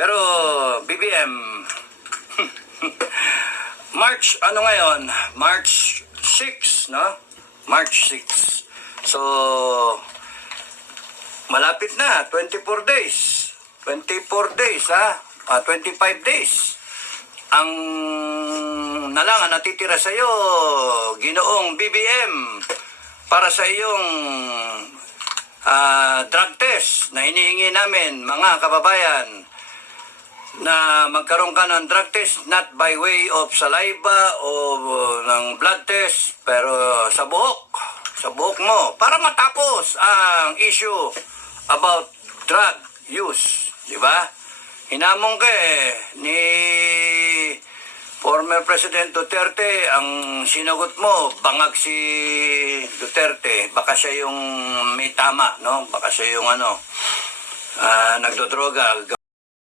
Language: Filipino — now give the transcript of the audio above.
Pero, BBM, March, ano ngayon? March 6, no? March 6. So, malapit na, 24 days. 24 days, ha? 25 days. Ang nalang natitira sa iyo, Ginoong BBM, para sa iyong drug test na hinihingi namin, mga kababayan, na magkaroon ka ng drug test not by way of saliva o ng blood test, pero sa buhok mo, para matapos ang issue about drug use, di ba? Hinamong ka ni former President Duterte, ang sinagot mo, bangag si Duterte, baka siya yung may tama, no? Baka siya yung nagdodroga.